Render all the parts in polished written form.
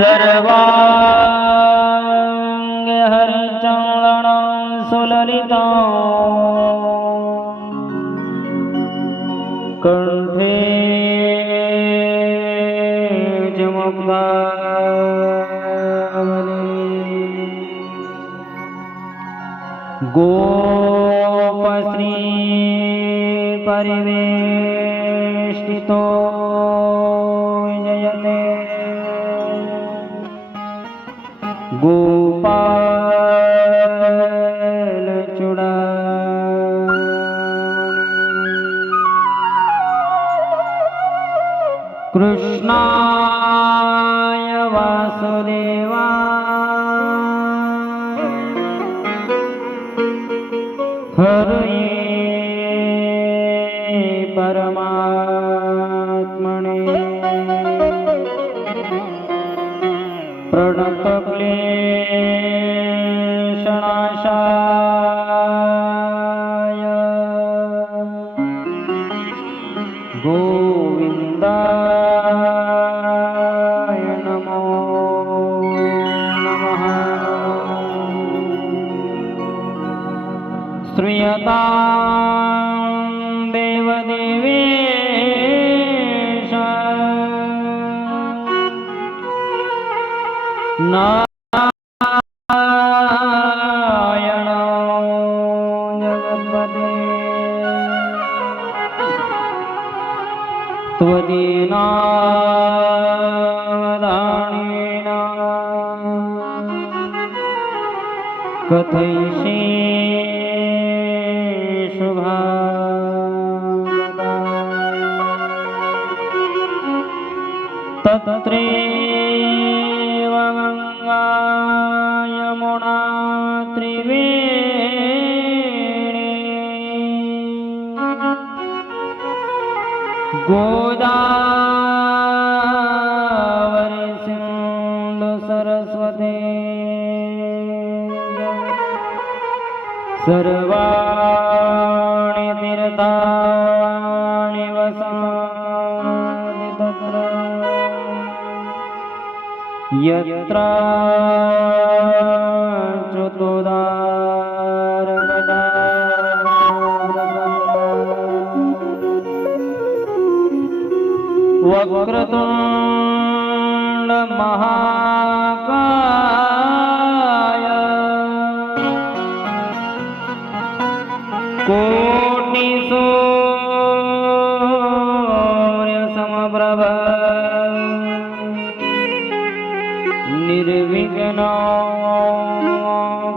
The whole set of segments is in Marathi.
सर्वांग हरिचरणं सुललितं कंठे च मुक्तावली गोपश्री परिवेष्टितो जयते गोपाल चूड़ामणि कृष्णाय वासुदेवाय हरये परमात्मने प्रणतक्लेशनाशाय गोविन्दाय नमो नमः। श्रूयतां देवदेवेश नारायण जगत्पते त्वदीनावधानेन कथयिष्ये शुभागता तत्रैव गंगा यमुना त्रिवेणी गोदावरी सिंधु सरस्वती सर्वाणि तीर्थानि वसन्ति तत्र यत्र च्युतोदारगदा वक्रतुंड महाकाय कोटि सूर्य समप्रभ निर्विघ्नं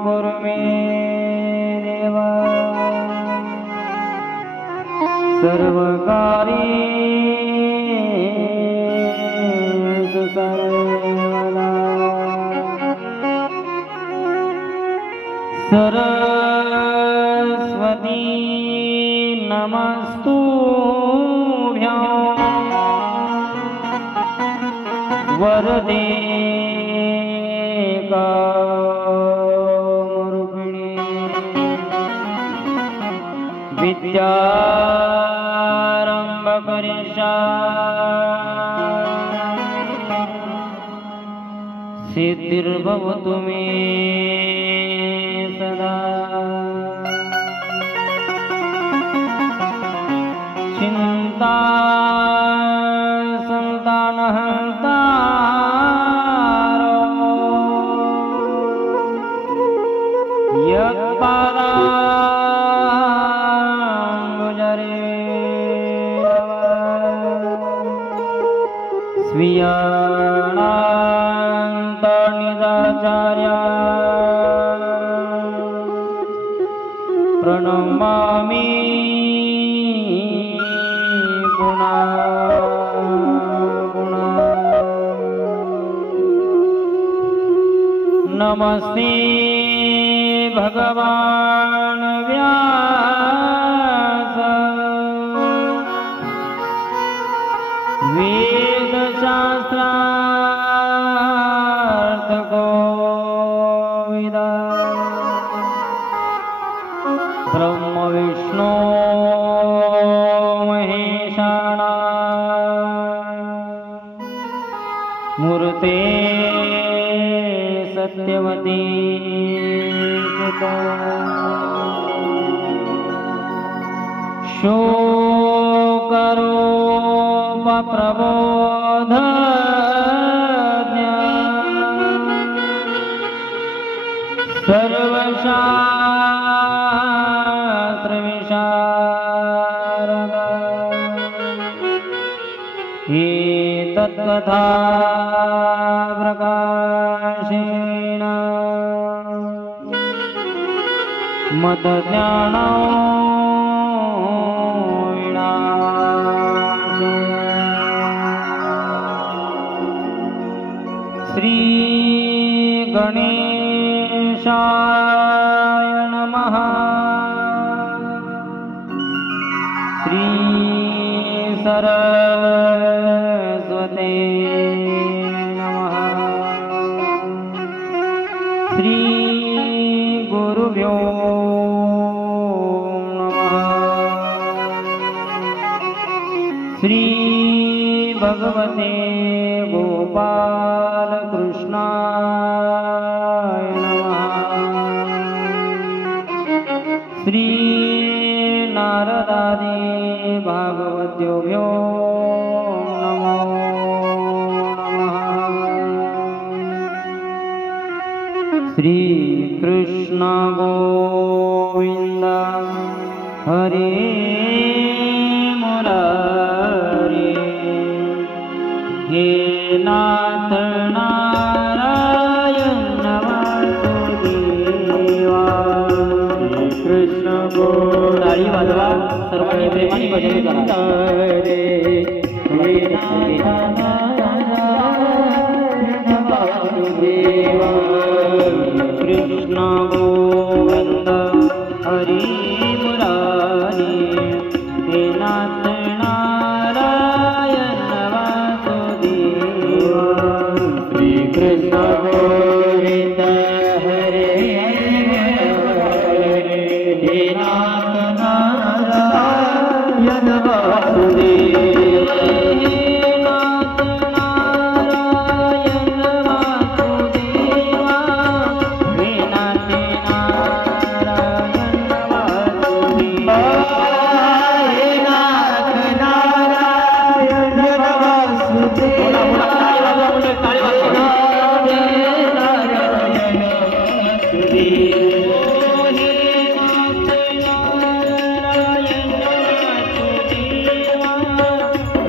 कुरु मे देव सर्वकार्येषु सर्वदा सरस्वती नमस्तुभ्यं वरदे कामरूपिणी विद्यारम्भ करिष्यामि सिद्धिर्भवतु मे सदा चिन्ता संतानहन्तारो यत्पादाम्बुजरेणव स्वीयानान्तनिजाचार्य प्रणमामि नमस्ते भगवान व्यास वेद शास्त्रार्थ कोविद ब्रह्म विष्णु महेशाना मूर्ते सत्यवती सुता शोकरोपप्रबोधज्ञ सर्वशास्त्रविशारद हे तत्कथा प्रकाशेण मदज्ञान श्री गणेशाय नमः। श्री सरस्वते नमः। श्री गुरुभ्यो नमः। श्री भगवते गोपाल कृष्णाय नमः। श्री नारदादि भागवत्योभ्यो नमो नमः। श्री कृष्ण गोविंद हरे मुरारी हे नाथ नारायण वासुदेवा। कृष्ण गोडाळी वाजवा सर्व प्रेमाने भजन करा। हे नाथ नारायण वासुदेवा। कृष्ण गोविंद हरी मुरारी हे नाथ नारायण वासुदेवा। श्री कृष्ण गोविंद हरे हे नाथ नारायण वासुदेवा। हे नाथ नारायण वासुदेवा। हे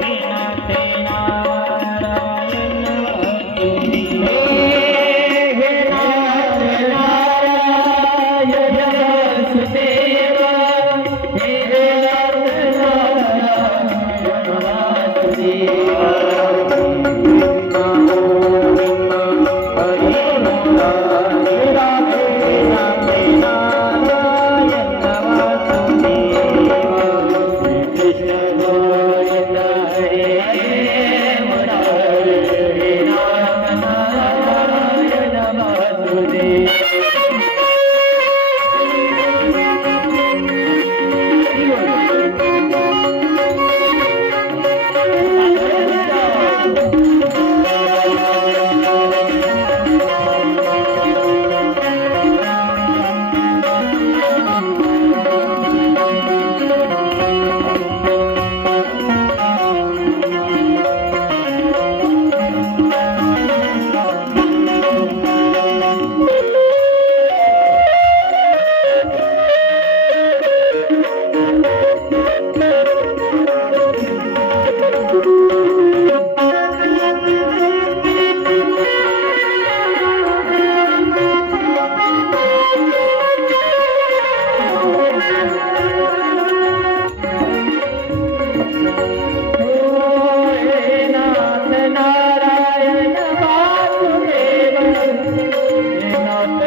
नाथ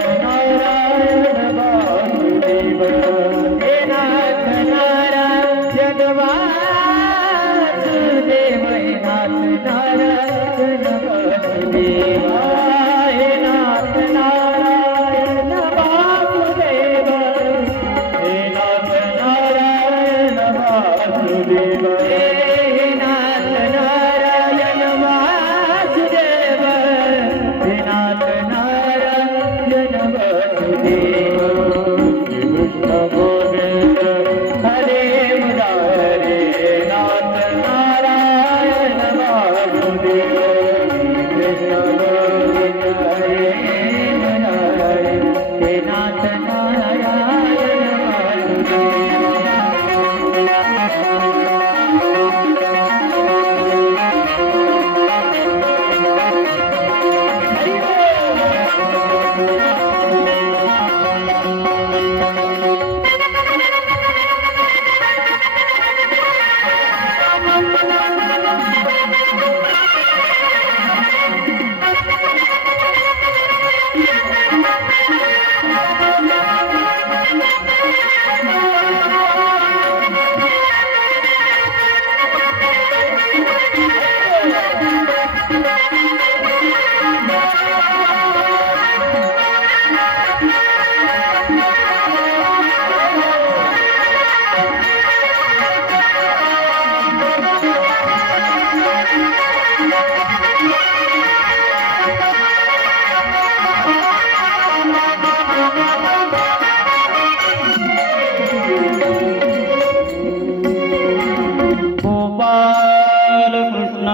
नारायण वासुदेवा। हे नाथ नारायण वासुदेवा। वासुदेव हे नाथ नारायण वासुदेव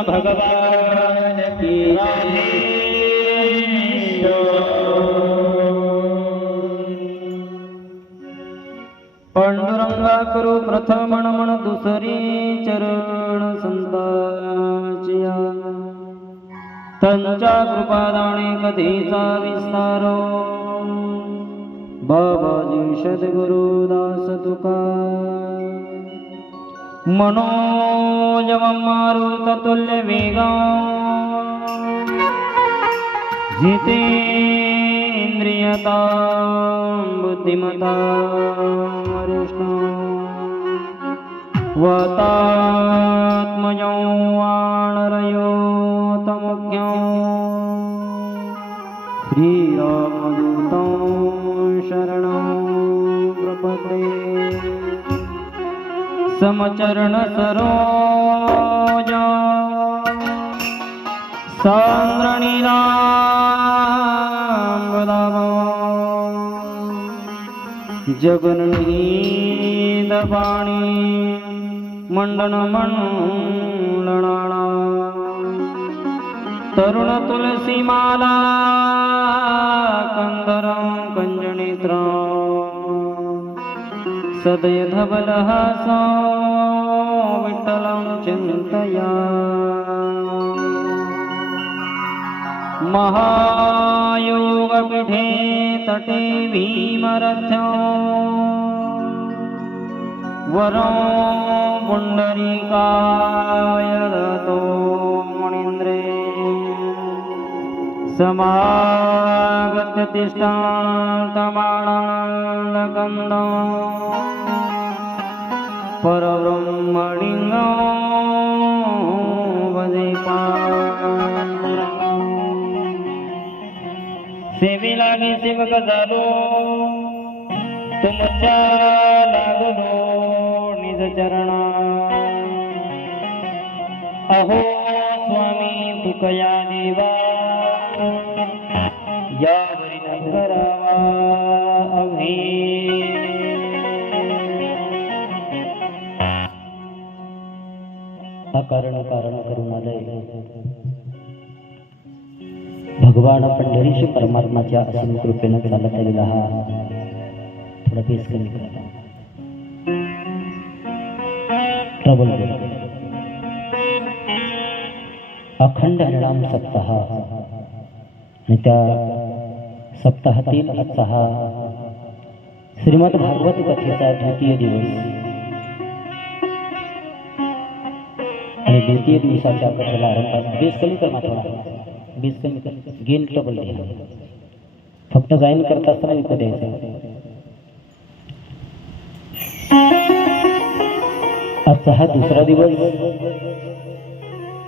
भगवान की पांडुरंगा करू प्रथम मन दुसरी चरण संताचिया त्यांच्या कृपादाने कधीचा विस्तारो बाबाजी सद्गुरु दास तुका मनोजवं मारुततुल्य वेगा जितेन्द्रियता बुद्धिमता वातात्मजो वानरयो तमुख्यो श्रीरामदूतं शरणं प्रपद्ये समचरण सरोज सांद्रणीराम जगन्नीद पाणी मंडन मंडणाणा तरुण तुलसी माला कंदरं कंजनेत्रं सदय धवलहासो विठ्ठलं चिन्तया महायोगपीठे तटे भीमरथ्यो वरो पुण्डरीकाय दत्तो मुनीन्द्रे समागत्य तिष्ठान्तमानन्दकन्दो परब्रह्मलिङ्गो वदे सेवी लागे सेवक झालो तुमच्या लागलो निज चरणा अहो स्वामी तुकया देवा यावरी न करावा अभि अकारण कारण करुणालय भगवान पंढरीश परमात्माच्या असीम कृपेनं चालत आलेला हा थोडा पेस कमी करा ट्रबल अखंड हरिनाम सप्ताह आणि त्या सप्ताहातील आजचा हा श्रीमद भागवत कथेचा द्वितीय दिवस आणि द्वितीय दिवसाच्या कथेला आरंभ बेस कमी कर मात्र बेस कमी कर गेन ट्रबल फक्त गायन करत असताना विकत द्यायचं आजचा हा दुसरा दिवस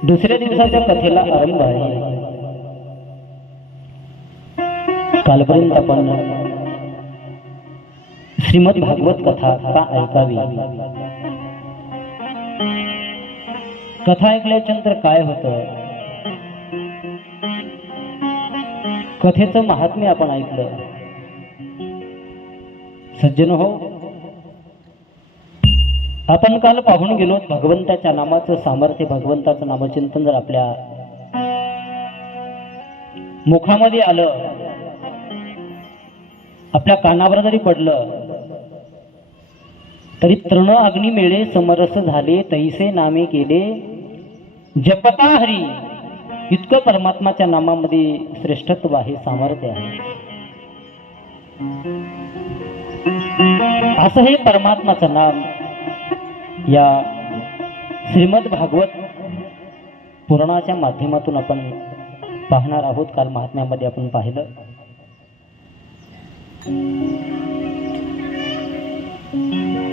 दुसऱ्या दिवसाच्या कथेला आरंभ आहे कालपर्यंत आपण श्रीमद भागवत कथा का ऐकावी कथा ऐकल्यानंतर काय होतं कथेचं महात्म्य आपण ऐकलं सज्जन हो आपण काल पाहून गेलो भगवंताच्या नामाचं सामर्थ्य भगवंताचं नामचिंतन जर आपल्या मुखामध्ये आलं, आपल्या कानावर जरी पडलं तरी तृण अग्नी मिळे समरस झाले, तैसे नामे केले जपता हरी. इतकं परमात्माच्या नामामध्ये श्रेष्ठत्व आहे, सामर्थ्य आहे. असं हे परमात्माचं नाम या श्रीमद भागवत पुराणाच्या माध्यमातून आपण पाहणार आहोत. काल महात्म्यामध्ये आपण पाहिलं.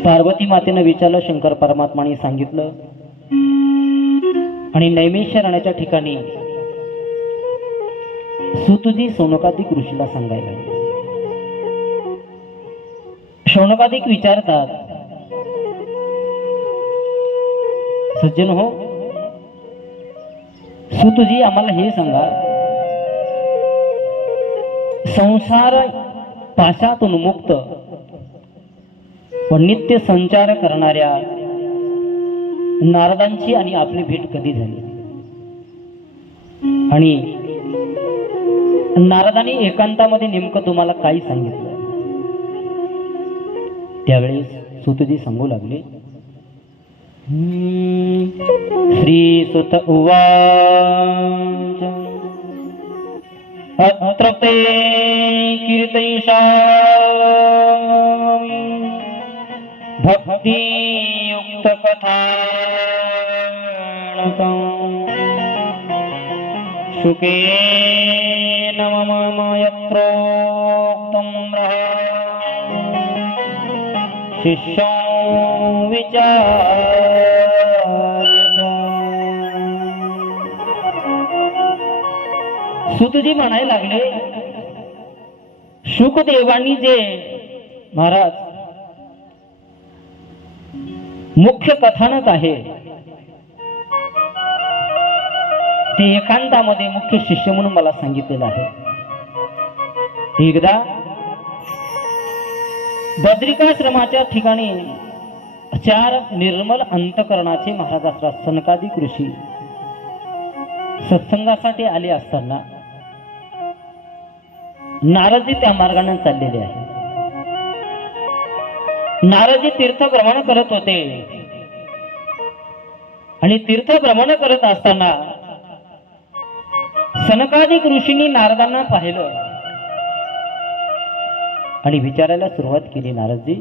पार्वती मातेनं विचारलं, शंकर परमात्माने सांगितलं, आणि नैमिषारण्याच्या ठिकाणी सुतजी शौनकादिक ऋषीला सांगायला लागले. शौनकादिक विचारतात, सज्जन हो, सुतजी आम्हाला हे सांगा, संसार पाशातून मुक्त व नित्य संचार करणाऱ्या नारदांची आणि आपली भेट कधी झाली? आणि नारदांनी एकांतामध्ये नेमकं तुम्हाला काय सांगितलं? त्यावेळेस सुतजी सांगू लागले. श्री सुत उवाच अत्र ते कीर्तयिषामि भक्ति युक्त कथानकं शुकेन मम यत्रोक्तं शिष्यो सुतजी म्हणायला लागले, शुकदेवांनी जे महाराज मुख्य कथानक आहे ते एकांतामध्ये मुख्य शिष्य म्हणून मला सांगितलेलं आहे. एकदा बद्रिकाश्रमाच्या ठिकाणी 4 निर्मल अंतकरणाचे महाराज असतात सनकादिक ऋषी सत्संगासाठी आले असताना नारदजी त्या मार्गाने चाललेले आहे. नारदजी तीर्थ भ्रमण करत होते आणि तीर्थ भ्रमण करत असताना सनकादिक ऋषींनी नारदांना पाहिलं आणि विचारायला सुरुवात केली, नारदजी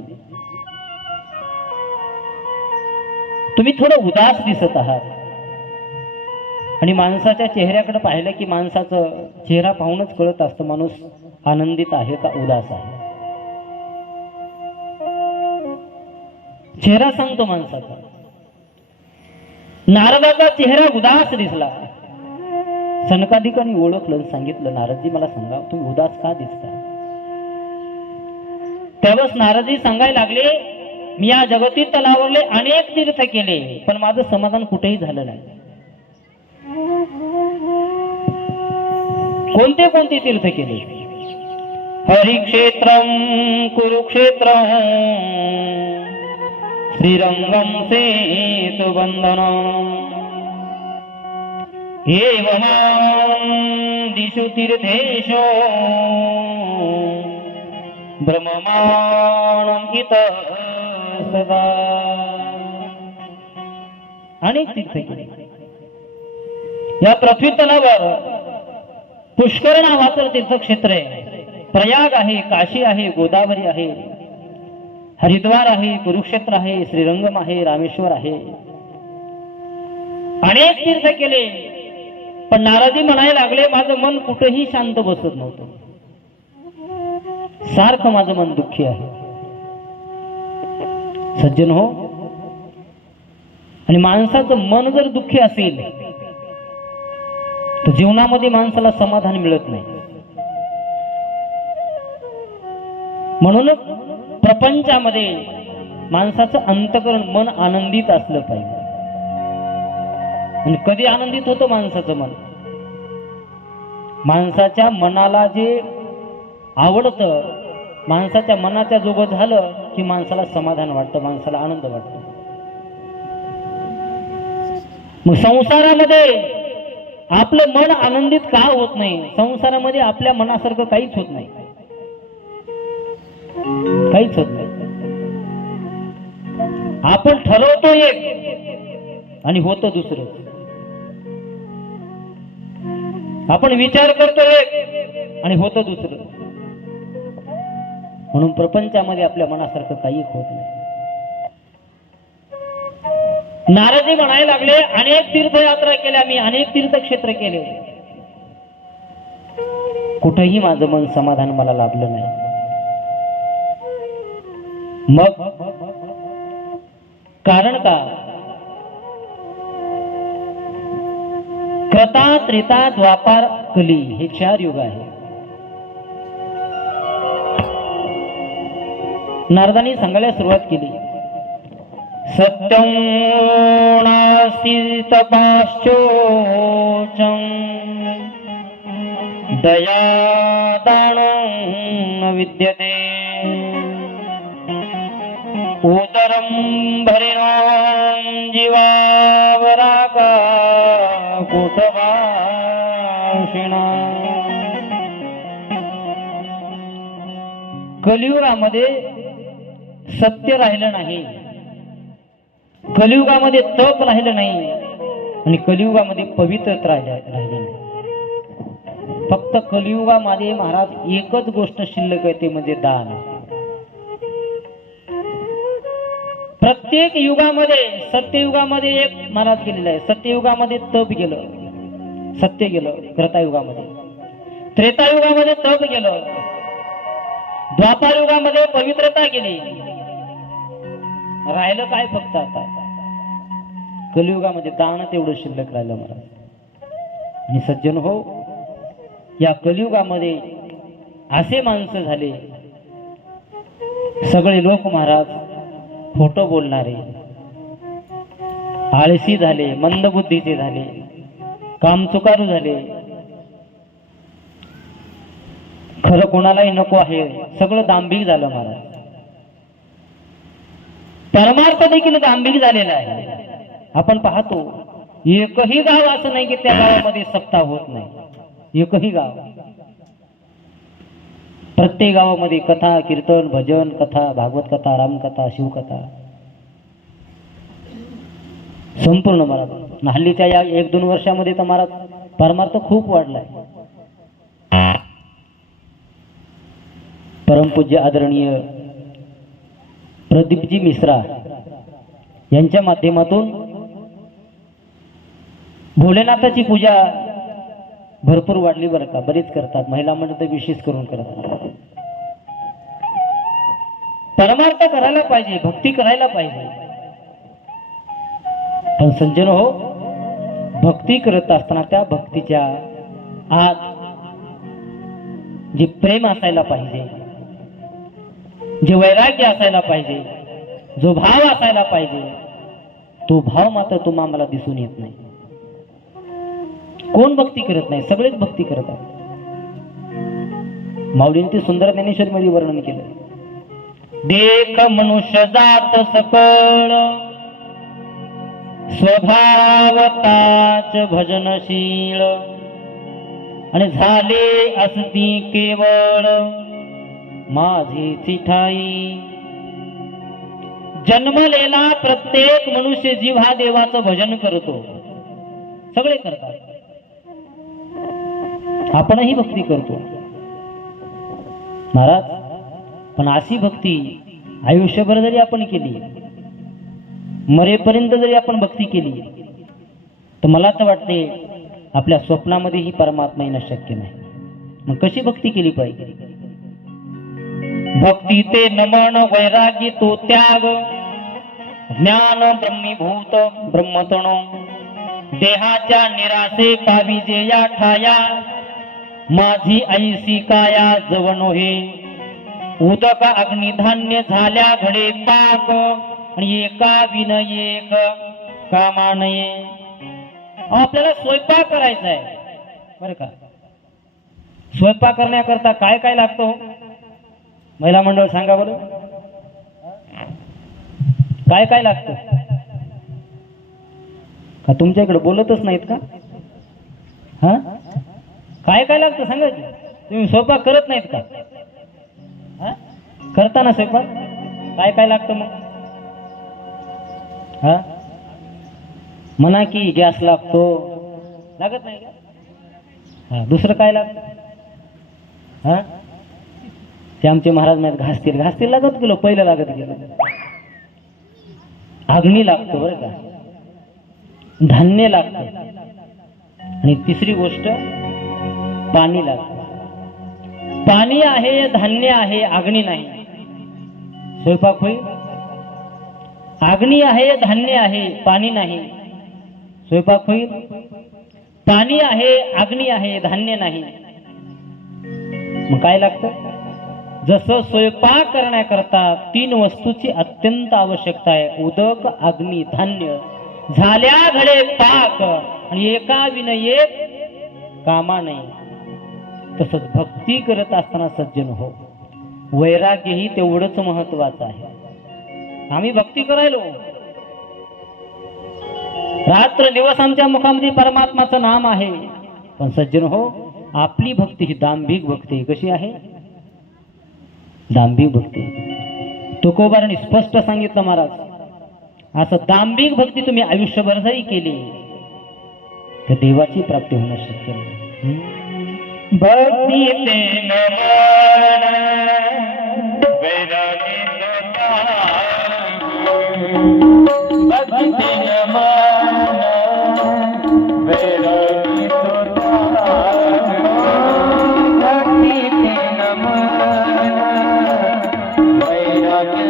तुम्ही थोडं उदास दिसत आहात. आणि माणसाच्या चेहऱ्याकडे पाहिलं की माणसाचं चेहरा पाहूनच कळत असतं माणूस आनंदित आहे का उदास आहे. चेहरा सांगतो माणसाचा. नारदाचा चेहरा उदास दिसला. सनकादिकांनी ओळखलं, सांगितलं, नारदजी मला सांगा तुम्ही उदास का दिसता? त्यावेळेस नारदजी सांगायला लागले, मी या जगती तलावरले अनेक तीर्थ केले पण माझं समाधान कुठेही झालं नाही. कोणते कोणते तीर्थ केले? हरिक्षेत्रम, कुरुक्षेत्रम, श्रीरंगम सेतुबंधनम, एवं दिशु तीर्थेषु ब्रह्माणं इतः सदा. अनेक तीर्थ केले. या पृथ्वी तलावर पुष्कर नावाचं तीर्थक्षेत्र आहे. प्रयाग आहे, काशी आहे, गोदावरी आहे, हरिद्वार आहे, कुरुक्षेत्र आहे, श्रीरंगम आहे, रामेश्वर आहे. अनेक तीर्थ केले पण नारदजी म्हणायला लागले, माझं मन कुठेही शांत बसत नव्हतं. सारखं माझं मन दुःखी आहे. सज्जन हो, आणि माणसाचं मन जर दुःखी असेल तर जीवनामध्ये माणसाला समाधान मिळत नाही. म्हणून प्रपंचामध्ये माणसाचं अंतःकरण मन आनंदित असलं पाहिजे. आणि कधी आनंदित होतं माणसाचं मन? माणसाच्या मनाला जे आवडतं, माणसाच्या मनाच्या जोगं झालं की माणसाला समाधान वाटतं, माणसाला आनंद वाटतो. मग संसारामध्ये आपलं मन आनंदित का होत नाही? संसारामध्ये आपल्या मनासारखं काहीच होत नाही, काहीच होत नाही. आपण ठरवतो एक आणि होतं दुसरं. आपण विचार करतो एक आणि होतं दुसरं. म्हणून प्रपंचामध्ये आपल्या मनासारखं काही होत नाही. नारदजी म्हणायला लागले, अनेक तीर्थयात्रा केल्या मी, अनेक तीर्थक्षेत्र केले, कुठेही माझं मन समाधान मला लाभलं नाही. मग कारण का? कृता त्रेता द्वापार कली हे 4 युग आहे. नारदांनी सांगायला सुरुवात केली, सत्यं नास्ति तपाश्चोचं दयादानं न विद्यते उदरं भरिणो जीवावराका कुटवाशिणा. कलियुगामध्ये सत्य राहिलं नाही, कलियुगामध्ये तप राहिलं नाही आणि कलियुगामध्ये पवित्रता राहिली नाही. फक्त कलियुगामध्ये महाराज एकच गोष्ट शिल्लक आहे, ते म्हणजे दान. प्रत्येक युगामध्ये, सत्ययुगामध्ये एक महाराज गेलेला आहे, सत्ययुगामध्ये तप गेलं, सत्य गेलं. कृतायुगामध्ये, त्रेतायुगामध्ये तप गेलं, द्वापार युगामध्ये पवित्रता गेली. राहिलं काय? फक्त आता कलियुगामध्ये दान तेवढं शिल्लक राहिलं महाराज. आणि सज्जन हो, या कलियुगामध्ये असे माणसं झाले, सगळे लोक महाराज खोटं बोलणारे, आळशी झाले, मंदबुद्धीचे झाले, कामचुकारू झाले, खरं कोणालाही नको आहे, सगळं दांभिक झालं महाराज. परमार्थ देखील दांभिक झालेला आहे. आपण पाहतो, एकही गाव असं नाही की त्या गावामध्ये सप्ताह होत नाही. एकही गाव, प्रत्येक गावामध्ये कथा, कीर्तन, भजन, कथा, भागवत कथा, रामकथा, शिवकथा संपूर्ण महाराज. हल्लीच्या या 1-2 वर्षामध्ये तर महाराज परमार्थ खूप वाढलाय. परमपूज्य आदरणीय प्रदीपजी मिश्रा यांच्या माध्यमातून भोलेनाथाची पूजा भरपूर वाढली बरं का. बरीच करतात, महिला मंडळ तर विशेष करून करतात. परमार्थ करायला पाहिजे, भक्ती करायला पाहिजे. पण सज्जन हो, भक्ती करत असताना त्या भक्तीच्या आत जे प्रेम असायला पाहिजे, जे वैराग्य असायला पाहिजे, जो भाव असायला पाहिजे, तो भाव मात्र तुम्हाला दिसून येत नाही. कोण भक्ती करत नाही? सगळेच भक्ती करतात. माऊलींनी ते सुंदर ज्ञानेश्वरी मध्ये वर्णन केलं. देख मनुष्य जात सकळ स्वभावताच भजनशील आणि झाले असती केवळ माझी चिठाई. जन्मलेला प्रत्येक मनुष्य जीव हा देवाचं भजन करतो, सगळे करतात. आपणही भक्ती करतो महाराज. पण अशी भक्ती आयुष्यभर जरी आपण केली, मरेपर्यंत जरी आपण भक्ती केली, तर मला तर वाटते आपल्या स्वप्नामध्येही परमात्मा येणं शक्य नाही. मग कशी भक्ती केली पाहिजे? भक्ती ते नमन, वैरागी तो त्याग, ज्ञान ब्रह्मीभूत ब्रह्मतण, देहाच्या निरासे पाविजे या ठाया, माझी ऐसी काया जवनो हे, उदक अग्निधान्य झाल्या घडे पाक, आणि एका विन एक कामा नये. आपल्याला स्वयंपाक करायचा आहे बरं का. स्वयंपाक करण्याकरता काय काय लागतं? महिला मंडळ सांगा बरं, काय काय लागतं? का तुमच्या इकडे बोलतच नाहीत का? हा काय काय लागतं सांगा की. तुम्ही स्वयंपाक करत नाहीत का? हा करता ना स्वयंपाक, काय काय लागतं मग? हा म्हणा की गॅस लागतो, लागत नाही का? हा दुसरं काय लागतं? हा ते आमचे महाराज माहीत घासतील घासतील लागत गेलो, पहिलं लागत गेलो. अग्नी लागतो बरं का, धान्य लागतं, आणि तिसरी गोष्ट पाणी लागतं. पाणी आहे, धान्य आहे, अग्नी नाही, स्वयंपाक होईल? अग्नी आहे, धान्य आहे, पाणी नाही, स्वयंपाक होईल? पाणी आहे, अग्नी आहे, धान्य नाही, मग काय लागतं? जसं स्वयंपाक करण्याकरता 3 वस्तूची अत्यंत आवश्यकता आहे, उदक, अग्नी, धान्य. झाल्या घडे पाक, आणि एका विनय एक कामा नाही. तसंच भक्ती करत असताना सज्जन हो, वैराग्यही तेवढंच महत्वाचं आहे. आम्ही भक्ती करायलो, रात्र दिवस आमच्या मुखामध्ये परमात्माचं नाम आहे, पण सज्जन हो, आपली भक्ती ही दांभिक भक्ती कशी आहे? दांभिक भक्ती. तुकोबारांनी स्पष्ट सांगितलं महाराज, असं दांभिक भक्ती तुम्ही आयुष्यभर जरी केली तर देवाची प्राप्ती होणं शक्य नाही. भक्ती ते नमन वैरागी भक्ती ते नमन वैरागी भक्ती ते नमन वैरागी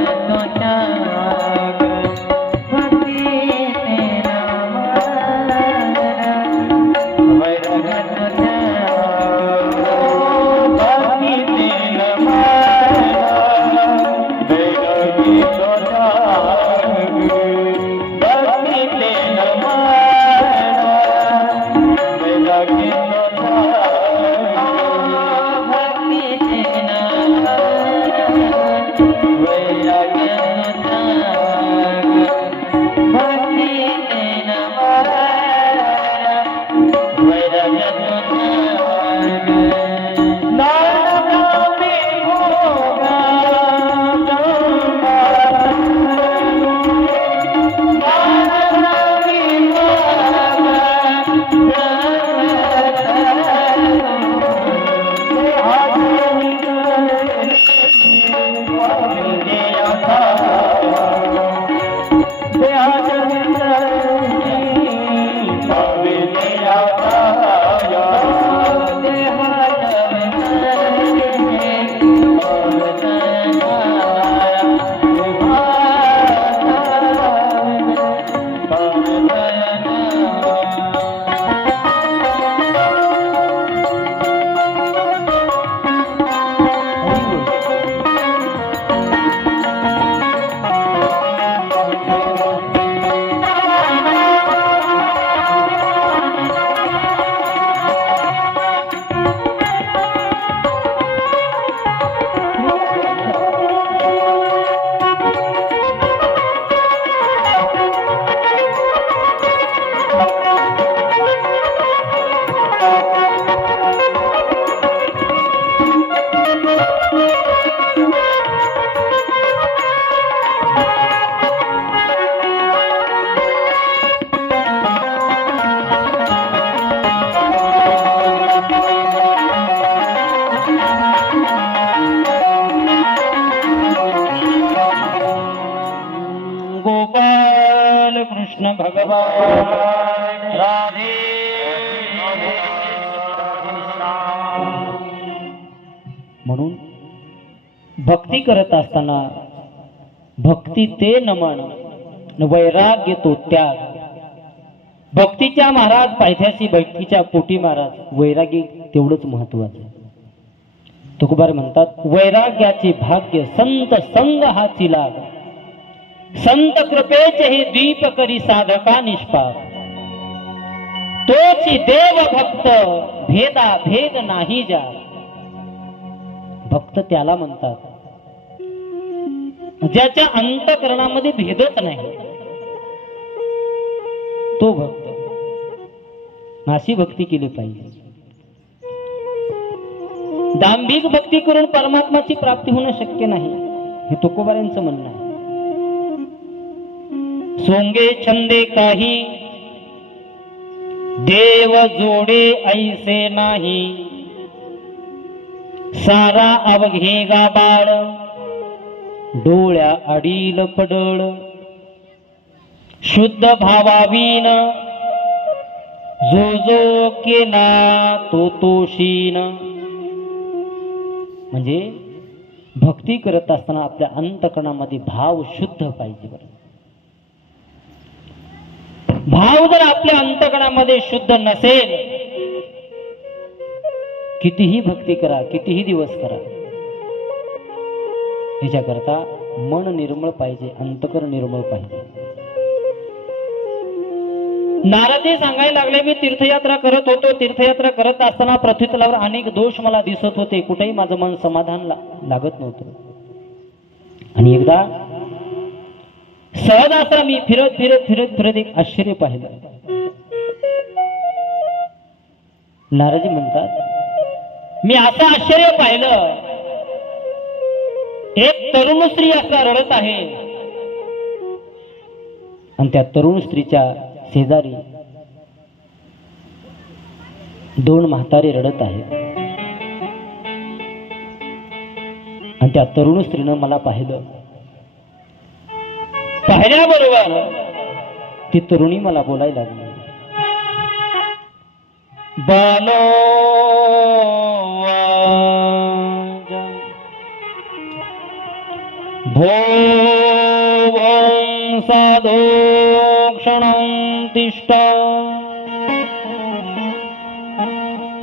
कृष्ण भगवान राधे म्हणून भक्ती करत असताना भक्ती ते नमन, वैराग्य तो त्याग. भक्तीच्या महाराज पायथ्याशी, भक्तीच्या पोटी महाराज वैराग्य तेवढंच महत्वाचं. तुकोबार म्हणतात, वैराग्याचे भाग्य संत संग हाची लाग, संत कृपेचे हे दीप करी साधका निष्पाप. तोची देव भक्त भेदा भेद नाही जा. भक्त त्याला म्हणतात ज्याच्या अंतःकरणामध्ये भेदच नाही, तो भक्त. अशी भक्ती केली पाहिजे. दांभिक भक्ती करून परमात्माची प्राप्ती होणं शक्य नाही, हे तुकोबारांचं म्हणणं आहे. सोंगे छंदे काही देव जोडे ऐसे नाही, सारा अवघे गाबाळ डोळ्या अडील पडळ, शुद्ध भावावीन जो जो केला तो तोशीन. म्हणजे भक्ती करत असताना आपल्या अंतकरणामध्ये भाव शुद्ध पाहिजे. बरं, भाव जर आपल्या अंतकरणामध्ये शुद्ध नसेल, कितीही भक्ती करा, कितीही दिवस करा, त्याच्याकरता मन निर्मळ पाहिजे, अंतकरण निर्मळ पाहिजे. नारदजी सांगायला लागले, मी तीर्थयात्रा करत होतो. तीर्थयात्रा करत असताना पृथ्वीतलावर अनेक दोष मला दिसत होते. कुठेही माझं मन समाधान लागत नव्हतं. आणि एकदा सहज असताना मी फिरत फिरत फिरत फिरत एक आश्चर्य पाहिलं. नारदजी म्हणतात, मी असं आश्चर्य पाहिलं, एक तरुण स्त्री असा रडत आहे आणि त्या तरुण स्त्रीच्या शेजारी दोन म्हातारे रडत आहेत. आणि त्या तरुण स्त्रीनं मला पाहिलं. पाहिल्याबरोबर ती तरुणी मला बोलायला लागली, बालो भो साधो क्षणं तिष्ठ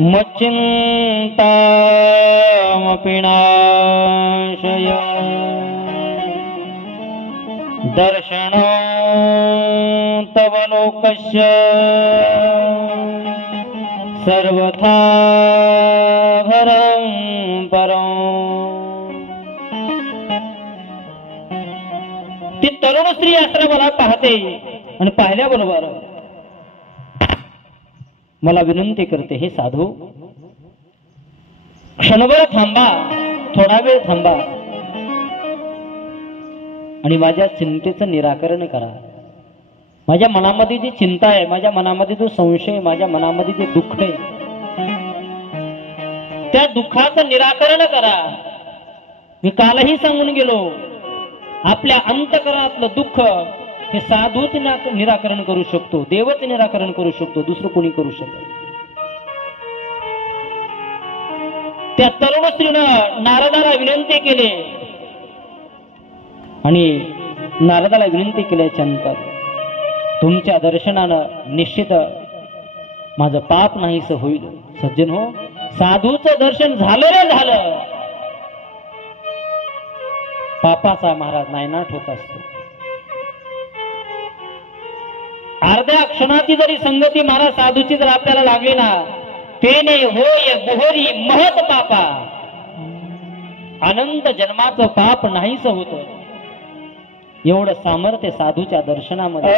मच्चिन्तामपि नाशय दर्शनं तव लोकस्य सर्वथा घरं परं. ती तरुण स्त्री असताना मला पाहते आणि पाहिल्याबरोबर मला विनंती करते, हे साधू क्षणभर थांबा, थोडा वेळ थांबा आणि माझ्या चिंतेचं निराकरण करा. माझ्या मनामध्ये जी चिंता आहे, माझ्या मनामध्ये जो संशय आहे, माझ्या मनामध्ये जे दुःख आहे, त्या दुःखाचं निराकरण करा. मी कालही सांगून गेलो, आपल्या अंतकरणातलं दुःख हे साधूच निराकरण करू शकतो, देवच निराकरण करू शकतो, दुसरं कोणी करू शकतो. त्या तरुण स्त्रीनं नारदाला विनंती केली आणि नारदाला विनंती केल्याच्या नंतर, तुमच्या दर्शनानं निश्चित माझं पाप नाहीस होईल. सज्जन हो, साधूचं दर्शन झालं रे झालं, पापाचा महाराज नायनाट होत असतो. अर्ध्या क्षणाची जरी संगती महाराज साधूची जर आपल्याला लागली ना, तेने होय गोहरी महत पापा, अनंत जन्माचं पाप नाहीस होत. एवढं सामर्थ्य साधूच्या दर्शनामध्ये.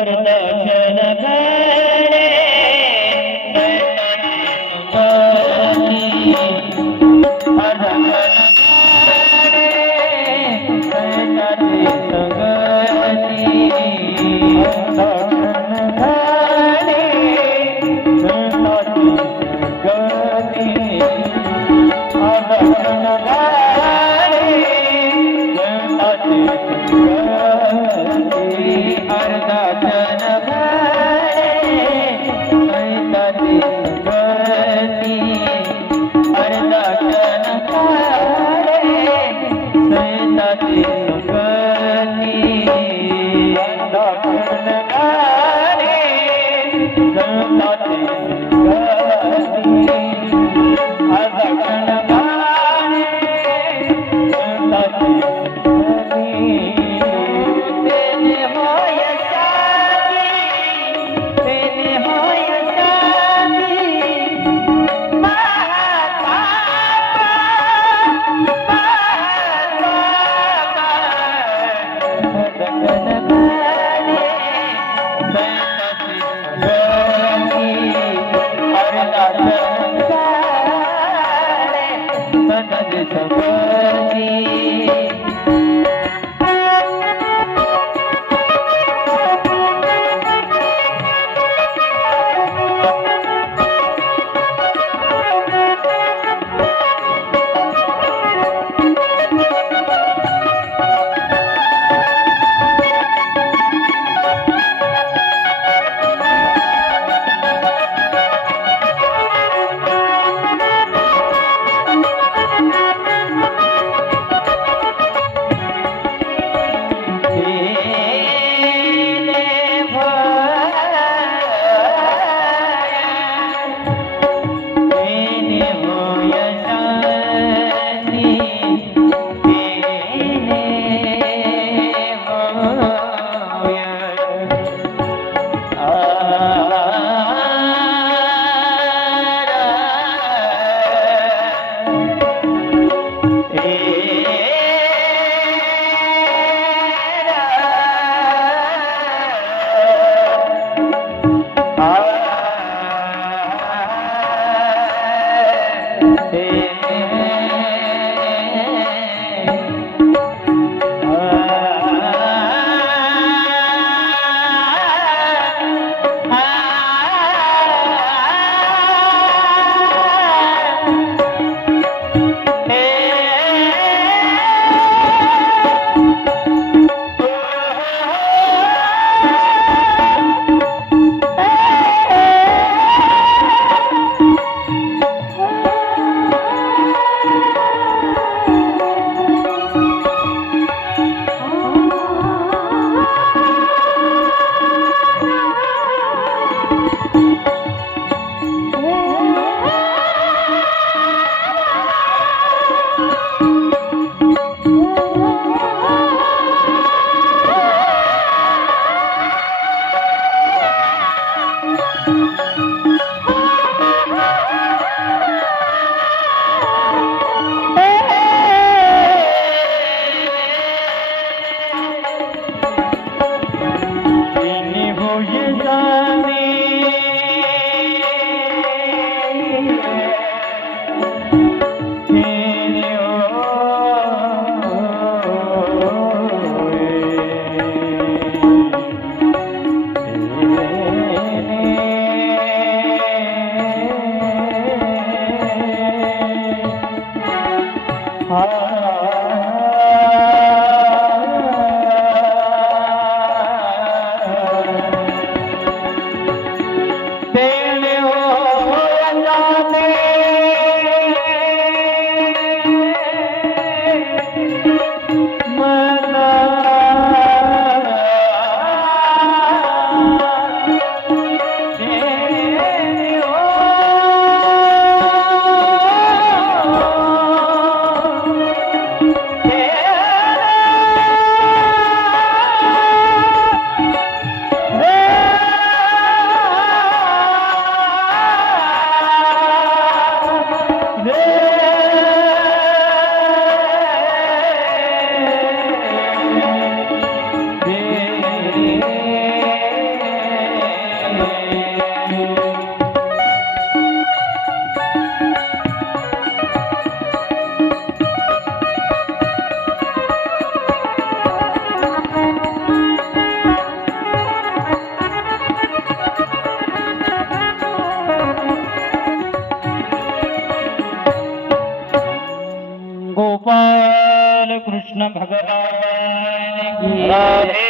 गोपाल कृष्ण भगवान की राधे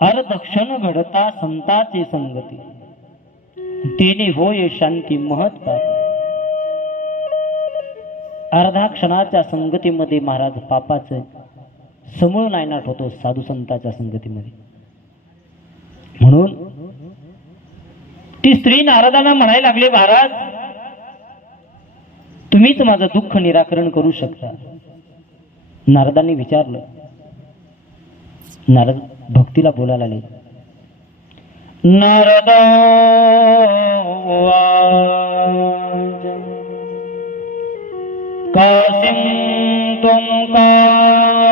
अरदक्षण घडता संताची संगती तेने होय शांती महत्ता अर्धा क्षणाच्या संगतीमध्ये महाराज पापाचं समूळ नायनाट होतो साधू संतांच्या संगतीमध्ये. म्हणून ती स्त्री नारदांना म्हणायला लागली, महाराज तुम्हीच माझं दुःख निराकरण करू शकता. नारदांनी विचारलं. नारद भक्तीला बोलायला लागले. नारद कासिं त्वं का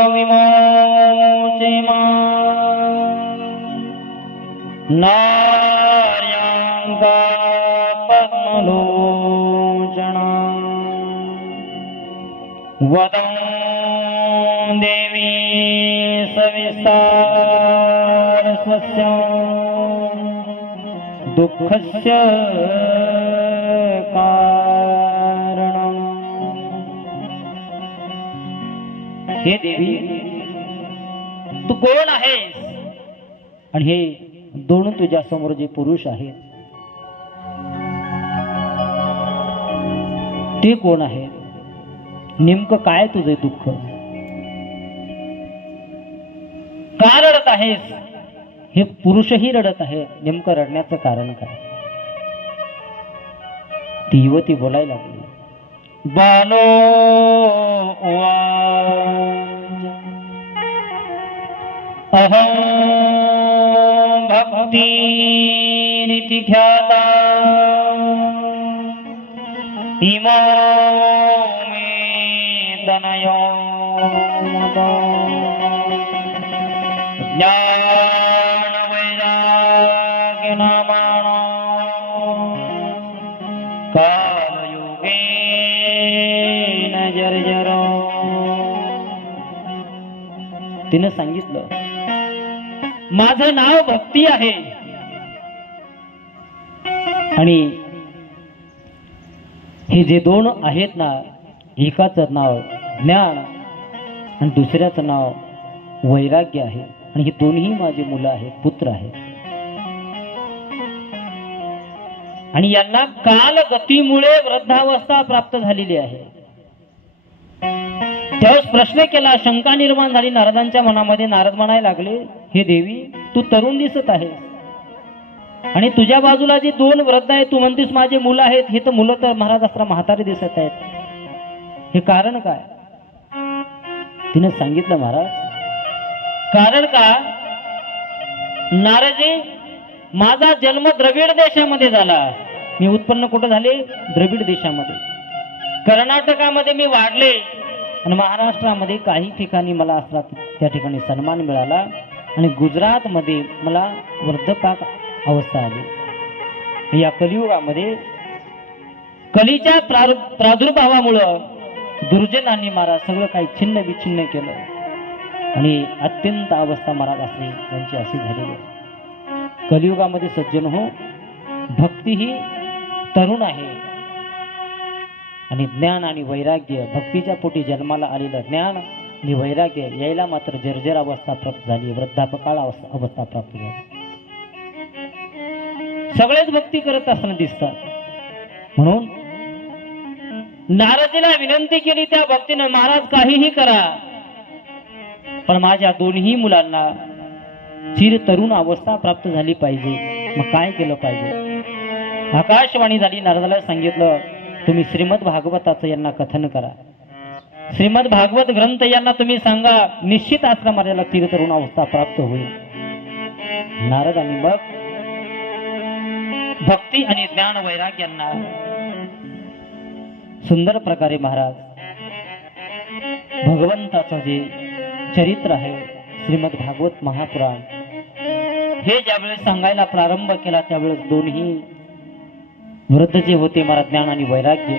विमोचे मां नार्यां का वदं देवी सविस्तार स्वस्य दुःखस्य कारणम्। हे देवी, तू कोण आहेस आणि हे दोन तुझ्या समोर जे पुरुष आहेत ते कोण आहेत? नेमकं काय तुझे दुःख? का रडत आहेस? हे पुरुषही रडत आहेत, नेमकं रडण्याचं कारण काय? ती युवती बोलायला लागली, बालो अहं भक्तिरिति ख्याता इमो मे तनयो ज्ञान वैराग्य नामाणो कालयोगेन जर्जरो। तिने सांगितलं, माझं नाव भक्ती आहे आणि हे जे दोन आहेत ना, एकाचं नाव ज्ञान आणि दुसऱ्याचं नाव वैराग्य आहे आणि हे दोन्ही माझे मुलं आहेत, पुत्र आहेत आणि यांना कालगतीमुळे वृद्धावस्था प्राप्त झालेली आहे। त्यावेळेस प्रश्न केला, शंका निर्माण झाली नारदांच्या मनामध्ये। नारद म्हणायला लागले, हे देवी, तू तरुण दिसत आहेस आणि तुझ्या बाजूला जे दोन वृद्ध आहेत, तू म्हणतेस माझे मुलं आहेत, हे तर मुलं तर महाराज असता म्हातारे दिसत आहेत, हे कारण काय? तिने सांगितलं, महाराज कारण का? नारदजी, माझा जन्म द्रविड देशामध्ये झाला। मी उत्पन्न कुठे झाले? द्रविड देशामध्ये। कर्नाटकामध्ये मी वाढले आणि महाराष्ट्रामध्ये काही ठिकाणी मला असला त्या ठिकाणी सन्मान मिळाला आणि गुजरातमध्ये मला वृद्धपाक अवस्था आली। या कलियुगामध्ये कलीच्या प्रादुर्भावामुळं दुर्जनांनी महाराज सगळं काही छिन्न विछिन्न केलं आणि अत्यंत अवस्था महाराज असली त्यांची अशी झालेली आहे। कलियुगामध्ये सज्जन हो, भक्ती ही तरुण आहे आणि ज्ञान आणि वैराग्य, भक्तीच्या पोटी जन्माला आलेलं ज्ञान आणि वैराग्य यायला मात्र जर्जर अवस्था प्राप्त झाली, वृद्धापकाळ अवस्था प्राप्त झाली। सगळेच भक्ती करत असताना दिसतात, म्हणून नारदजीला विनंती केली त्या भक्तीनं, महाराज काहीही करा पण माझ्या दोन्ही मुलांना चिर तरुण अवस्था प्राप्त झाली पाहिजे। मग काय केलं पाहिजे? आकाशवाणी झाली, नारदाला सांगितलं, तुम्ही श्रीमद भागवताचं यांना कथन करा, श्रीमद भागवत ग्रंथ यांना तुम्ही सांगा, निश्चित आश्रमाला चिर तरुण अवस्था प्राप्त होईल। नारदांनी मग भक्ती आणि ज्ञान वैराग्यांना सुंदर प्रकारे महाराज भगवंताचं जे चरित्र आहे श्रीमद भागवत महापुराण हे ज्यावेळेस सांगायला प्रारंभ केला त्यावेळेस दोन्ही वृद्ध जे होते महाराज ज्ञान आणि वैराग्य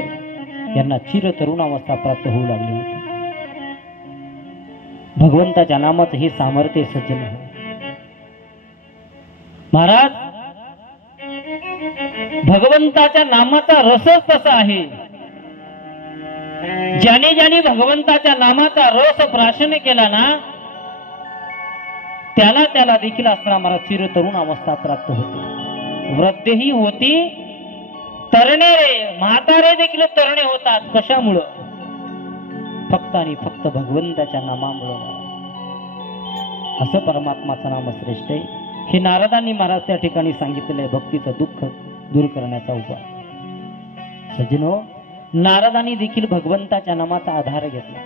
यांना चिर तरुण अवस्था प्राप्त होऊ लागली होती। भगवंताच्या नामाचं हे सामर्थ्य सज्जन आहे महाराज। भगवंताच्या नामाचा रसच तसा आहे, ज्याने ज्याने भगवंताच्या नामाचा रस प्राशन केला ना त्याला त्याला देखील असणारा चिर तरुण अवस्था प्राप्त होते। वृद्धही होती, तरणे म्हातारे देखील तरणे होतात। कशामुळं? फक्त आणि फक्त भगवंताच्या नामामुळं। असं परमात्माचं नाम श्रेष्ठ आहे हे नारदांनी महाराज त्या ठिकाणी सांगितलेलं आहे, भक्तीचं दुःख दूर करण्याचा उपाय। सज्जनो, नारदांनी देखील भगवंताच्या नामाचा आधार घेतला।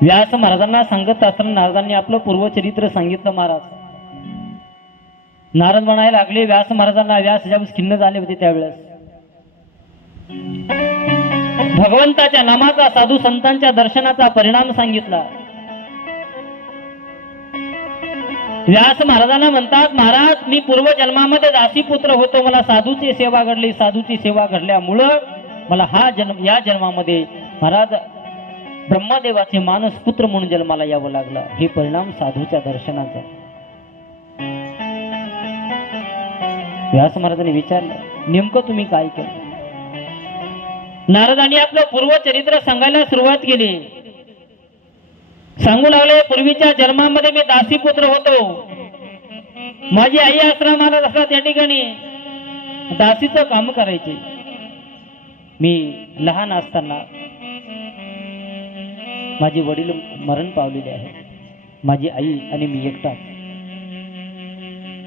व्यास महाराजांना सांगत असताना नारदांनी आपलं पूर्वचरित्र सांगितलं। महाराज नारद म्हणायला लागले व्यास महाराजांना, व्यास ज्यावेळेस खिन्न झाले होते त्यावेळेस भगवंताच्या नामाचा, साधू संतांच्या दर्शनाचा परिणाम सांगितला। व्यास महाराजांना म्हणतात, महाराज मी पूर्वजन्मामध्ये दासी पुत्र होतो, मला साधूची सेवा घडली, साधूची सेवा घडल्यामुळं मला हा जन्म, या जन्मामध्ये महाराज ब्रह्मदेवाचे मानस पुत्र म्हणून जन्माला यावं लागलं. हे परिणाम साधूच्या दर्शनाचा. व्यास महाराजांनी विचारलं, नेमकं तुम्ही काय केलं? नारदांनी आपलं पूर्वचरित्र सांगायला सुरुवात केली. सांगू लागले, पूर्वीच्या जन्मामध्ये मी दासी पुत्र होतो. माझी आई आश्रमाला असतात त्या ठिकाणी दासीचं काम करायचे. मी लहान असताना माझे वडील मरण पावलेले आहे. माझी आई आणि मी एकटाच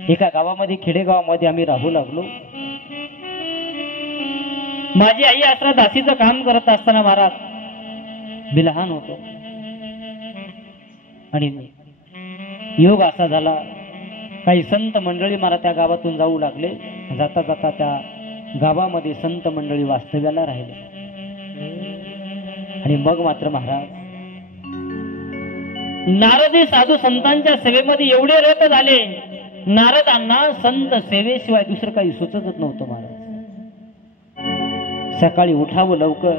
एका गावामध्ये, खेडेगावामध्ये आम्ही राहू लागलो. माझी आई आश्रम दासीचं काम करत असताना महाराज मी लहान होतो आणि योग असा झाला, काही संत मंडळी मला त्या गावातून जाऊ लागले. जाता जाता त्या गावामध्ये संत मंडळी वास्तव्याला राहिले. आणि मग मात्र महाराज नारदी साधू संतांच्या सेवेमध्ये एवढे रत झाले, नारदांना संत सेवेशिवाय दुसरं काही सुचतच नव्हतं. महाराज सकाळी उठावं लवकर,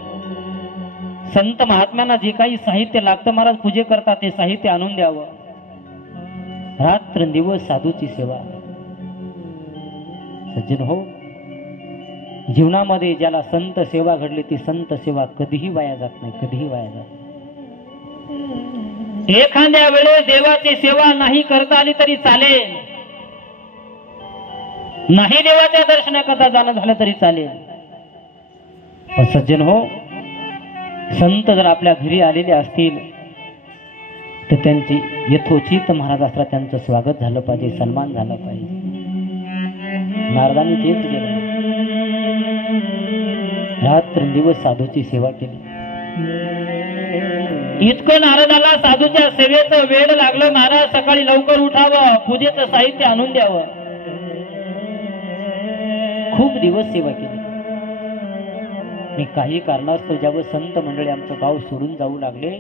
संत महात्म्यांना जे काही साहित्य लागतं महाराज पूजे करतात ते साहित्य आणून द्यावं, रात्रंदिवस साधूची सेवा. सज्जन हो, जीवनामध्ये ज्याला संत सेवा घडली ती संत सेवा कधीही वाया जात नाही, कधीही वाया जात. एखाद्या वेळेस देवाची सेवा नाही करता आली तरी चालेल, नाही देवाच्या दर्शनाकरता जाणं झालं तरी चालेल. पण सज्जन हो, संत जर आपल्या घरी आलेले असतील तर त्यांची यथोचित महाराज असतात त्यांचं स्वागत झालं पाहिजे, सन्मान झाला पाहिजे. नारदांनी तेच केलं, रात्रंदिवस साधूची सेवा केली. इतकं नारदाला साधूच्या सेवेचं वेळ लागलं. महाराज सकाळी लवकर उठावं, पूजेचं साहित्य आणून द्यावं. खूप दिवस सेवा केली. मी काही कारणास्तव ज्यावेळेस संत मंडळी आमचं गाव सोडून जाऊ लागले,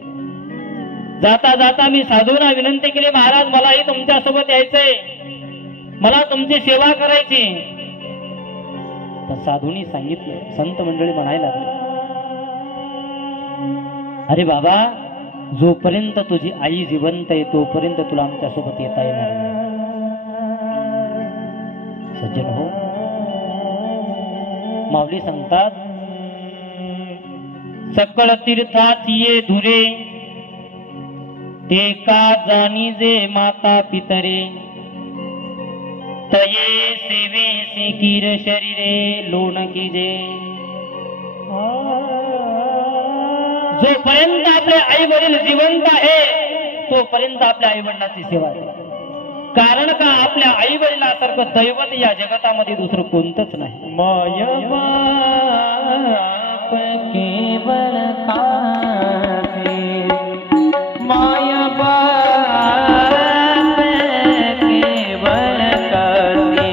जाता जाता मी साधूंना विनंती केली, महाराज मलाही तुमच्या सोबत यायचंय, मला तुमची सेवा करायची. तर साधूंनी सांगितलं, संत मंडळी म्हणायला लागले, अरे बाबा, जोपर्यंत तुझी आई जिवंत आहे तोपर्यंत तुला आमच्या सोबत येता येणार नाही. सज्जन हो, माऊली सांगतात, सकळ तीर्थात ये धुरे, ते का जाणी जे माता पितरे, तये सेवे से कीर शरीरे लोण कीजे. जोपर्यंत आपले आई वडील जिवंत आहे तोपर्यंत आपल्या आई वडिलांची सेवा करा. कारण का आपल्या आई वडिलांसारखं दैवत या जगतामध्ये दुसरं कोणतंच नाही. माय बाप केवळ कासे, माय बाप केवळ कासे,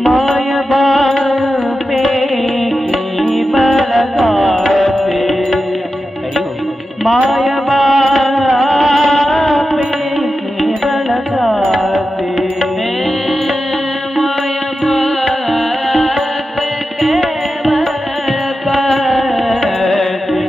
माय बाप केवळ कासे, माय बाप केवळ कासे, माय बाप केवळ कासे.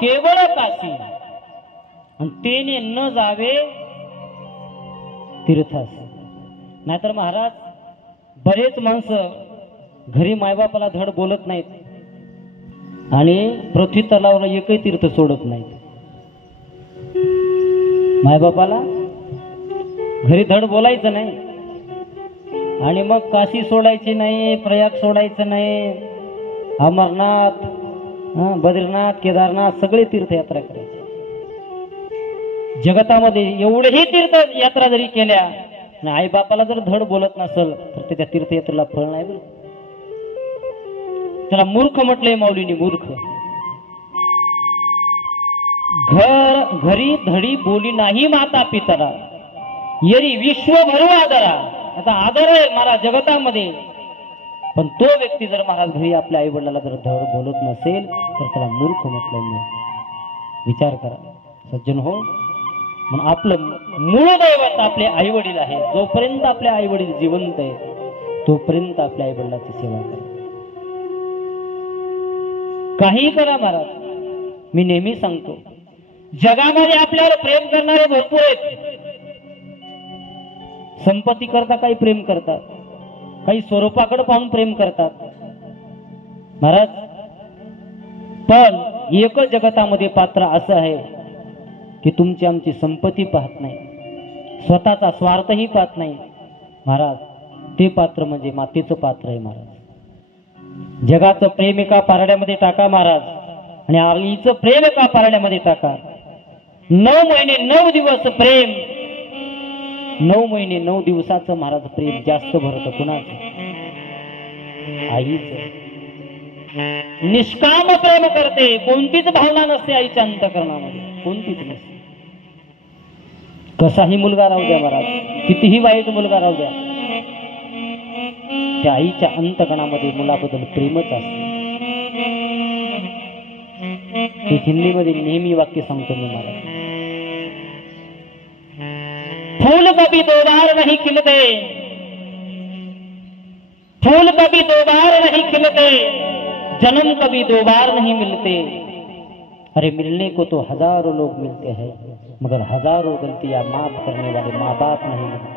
केवळ काशी आणि तेने न जावे तीर्थास. नाहीतर महाराज बरेच माणसं घरी मायबापाला धड बोलत नाहीत आणि पृथ्वी तलावाला एकही तीर्थ सोडत नाहीत. मायबापाला घरी धड बोलायचं नाही आणि मग काशी सोडायची नाही, प्रयाग सोडायचं नाही, अमरनाथ, बद्रीनाथ, केदारनाथ सगळे तीर्थयात्रा करायचे. जगतामध्ये एवढेही तीर्थ यात्रा जरी केल्या आणि आई बापाला जर धड बोलत नसेल तर त्या तीर्थयात्रेला फळ नाही बरं. त्याला मूर्ख म्हटलंय माऊलीने, मूर्ख. घरी धडी बोली नाही माता पितरा, येरी विश्व भरू आदरा. आता आदर आहे महाराज जगतामध्ये, पण तो व्यक्ती जर महाराज घरी आपल्या आई वडिलाला जर धड बोलत नसेल तर त्याला मूर्ख म्हटलं नाही. विचार करा सज्जन हो. म्हणून आपलं मूळ दैवत आपले आई वडील आहे. जोपर्यंत आपले आई वडील जिवंत आहे तोपर्यंत आपल्या आई वडिलाची सेवा करा. काही करा महाराज. मी नेहमी सांगतो जगामध्ये आपल्यावर प्रेम करणारे भरपूर आहेत. संपत्ती करता काही प्रेम करतात, काही स्वरूपाकडे पाहून प्रेम करतात महाराज. पण एकच जगतामध्ये पात्र असं आहे की तुमची आमची संपत्ती पाहत नाही, स्वतःचा स्वार्थही पाहत नाही महाराज. ते पात्र म्हणजे मातेचं पात्र आहे महाराज. जगाचं प्रेम एका पारड्यामध्ये टाका महाराज आणि आईचं प्रेम एका पारड्यामध्ये टाका. 9 महिने 9 दिवस प्रेम, 9 महिने 9 दिवसाचं महाराज प्रेम जास्त भरतं कुणाचं? आईचं. निष्काम प्रेम करते, कोणतीच भावना नसते आईच्या अंतःकरणामध्ये, कोणतीच नसते. कसाही मुलगा राहू द्या महाराज, कितीही वाईट मुलगा राहू द्या, त्या आईच्या अंतःकरणामध्ये मुलाबद्दल प्रेमच असते. एक हिंदीमध्ये नेहमी वाक्य सांगतो मी महाराज. फूल कभी दो बार नहीं खिलते, फूल कभी दो बार नहीं खिलते, जन्म कभी दो बार नहीं मिलते. अरे मिलने को तो हजारों लोग मिलते हैं मगर हजारों गलतियां माफ करने वाले माँ बाप नहीं मिलते.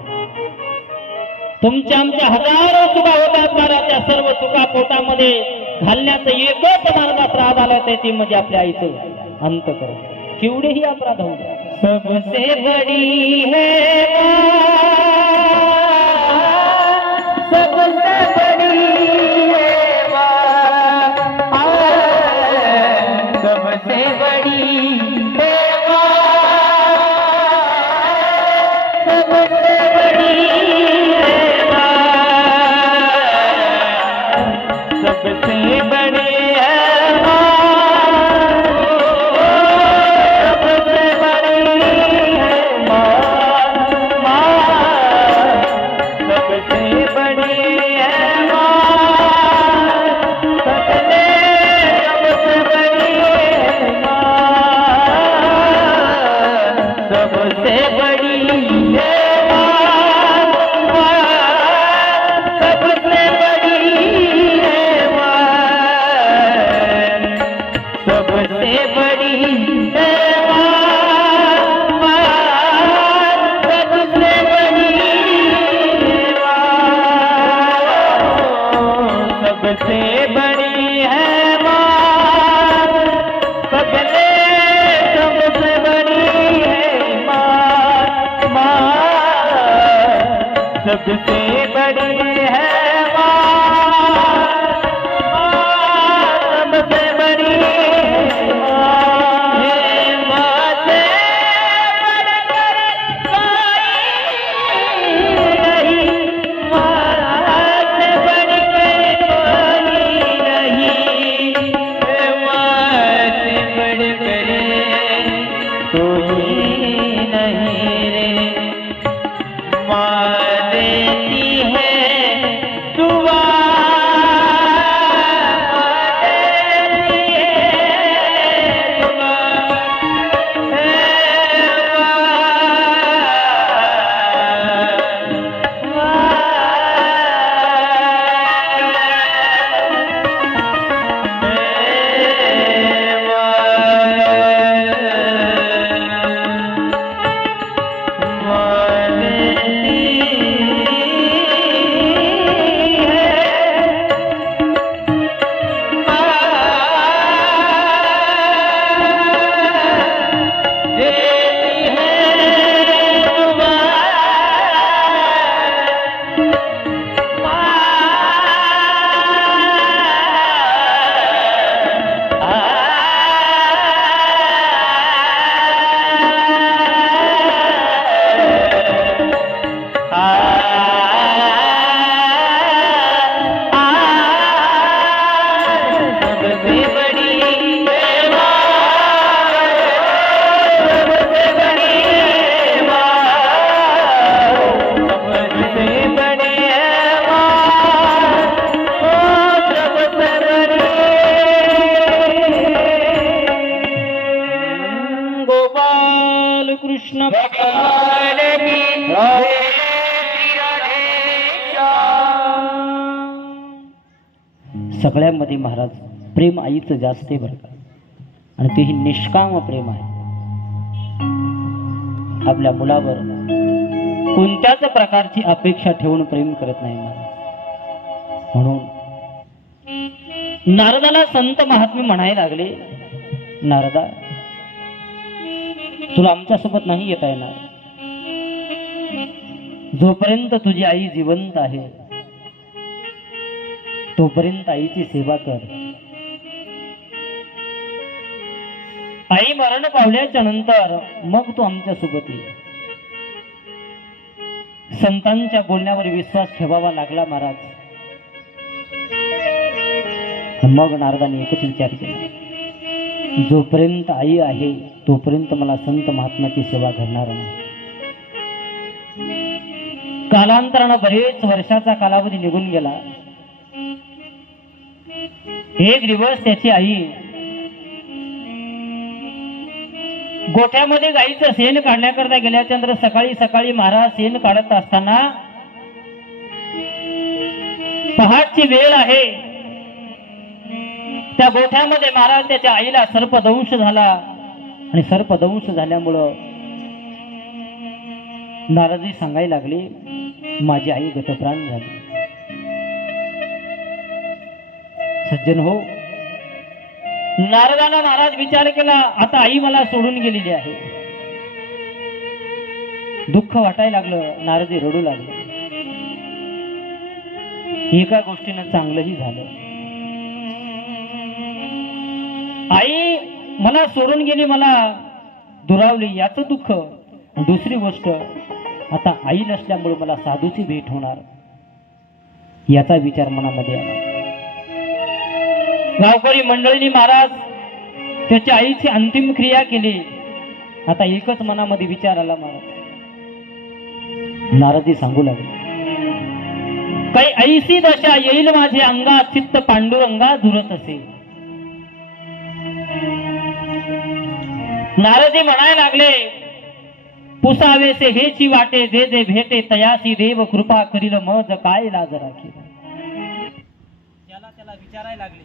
तुमच्या आमच्या हजारो चुका होतात महाराज. त्या सर्व चुका पोटामध्ये घालण्याचं एकच मार्ग राबवला ते म्हणजे आपल्या आईचं अंतःकरण. केवढेही अपराध होऊ द्या. सबसे बड़ी है सबसे बड़ी है सबसे बड़ी सबसे बड़ी है सबसे बड़ी सगळ्यांमध्ये महाराज प्रेम आईचं जास्त आहे बरं का, आणि तेही निष्काम प्रेम आहे. आपल्या मुलावर कोणत्याच प्रकारची अपेक्षा ठेवून प्रेम करत नाही महाराज. म्हणून नारदाला संत महात्मे म्हणायला लागले, नारदा तुला आमच्यासोबत नाही येता येणार. जोपर्यंत तुझी आई जिवंत आहे तोपर्यंत आईची सेवा कर. आई मरण पावल्याच्या नंतर मग तू आमच्या सोबत ये. संतांच्या बोलण्यावर विश्वास ठेवावा लागला महाराज. मग नारदाने एकच विचार केला, जोपर्यंत आई आहे तोपर्यंत मला संत महात्म्याची सेवा घडणार नाही. कालांतरानं बरेच वर्षाचा कालावधी निघून गेला. एक दिवस त्याची आई गोठ्यामध्ये गाईचं शेण काढण्याकरता गेल्याच्या नंतर सकाळी सकाळी महाराज शेण काढत असताना पहाटची वेळ आहे. त्या गोठ्यामध्ये महाराज त्याच्या आईला सर्पदंश झाला आणि सर्पदंश झाल्यामुळं नारदजी सांगायला लागले, माझी आई गतप्राण झाली. सज्जन हो, नारदाला महाराज विचार केला, आता आई मला सोडून गेलेली आहे. दुःख वाटायला लागलं, नारदी रडू लागले. एका गोष्टीनं चांगलंही झालं, आई मला सोडून गेली, मला दुरावली याचं दुःख. दुसरी गोष्ट, आता आई नसल्यामुळे मला साधूची भेट होणार याचा विचार मनामध्ये आला. गावकरी मंडळींनी महाराज त्याच्या आईची अंतिम क्रिया केली. आता एकच मनामध्ये विचार आला महाराज. नारदी सांगू लागले, काही ऐसी दशा येईल माझे अंगा, चित्त पांडुरंगा झुरत असे. नारदी म्हणायला लागले, पुसावेसे हेची वाटे, जे जे भेटे तयासी देव कृपा करील, मज काय लाज राखी. त्याला विचारायला लागले,